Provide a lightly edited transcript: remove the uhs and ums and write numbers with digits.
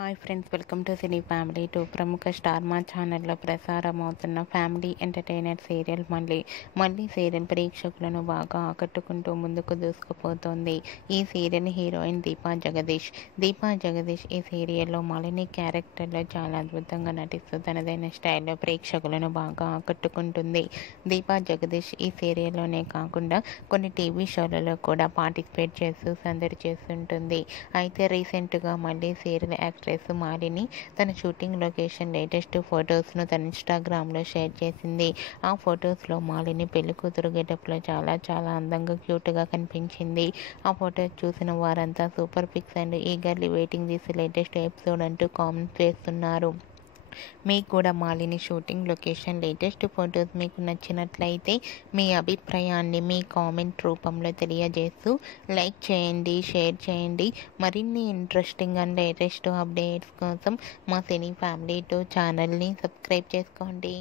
Hi friends, welcome to cine family two. ప్రముఖ star మా ఛానల్లో ప్రసారమవుతున్న ఫ్యామిలీ ఎంటర్టైనర్ సీరియల్ మళ్ళీ సీరియల్ ప్రేక్షకులను బాగా ఆకట్టుకుంటూ ముందుకు దూసుకుపోతోంది. ఈ సీరియల్ హీరోయిన్ దీపా జగదీష్ ఈ సీరియల్లో మాలిని క్యారెక్టర్లో చాలా అద్భుతంగా నటిస్తూ తనదైన స్టైల్లో ప్రేక్షకులను బాగా ఆకట్టుకుంటుంది. దీపా జగదీష్ ఈ సీరియల్లోనే కాకుండా కొన్ని టీవీ షోలలో కూడా పార్టిసిపేట్ చేస్తూ సందడి చేస్తుంటుంది. అయితే రీసెంట్గా మళ్ళీ సీరియల్ యాక్ట్రెస్ మాలిని తన షూటింగ్ లొకేషన్ లేటెస్ట్ ఫొటోస్ను తన ఇన్స్టాగ్రామ్లో షేర్ చేసింది. ఆ ఫొటోస్లో మాలిని పెళ్లి కూతురు గెటప్లో చాలా అందంగా క్యూట్గా కనిపించింది. ఆ ఫొటోస్ చూసిన వారంతా super pics and eagerly waiting this latest episode అంటూ కామెంట్స్ చేస్తున్నారు. మీకు కూడా Malini shooting location latest photos మీకు నచ్చినట్లయితే మీ అభిప్రాయాన్ని మీ కామెంట్ రూపంలో తెలియజేస్తూ లైక్ చేయండి, షేర్ చేయండి. మరిన్ని ఇంట్రెస్టింగ్ అండ్ లేటెస్ట్ అప్డేట్స్ కోసం మా సినీ ఫ్యామిలీ 2 ఛానల్ని సబ్స్క్రైబ్ చేసుకోండి.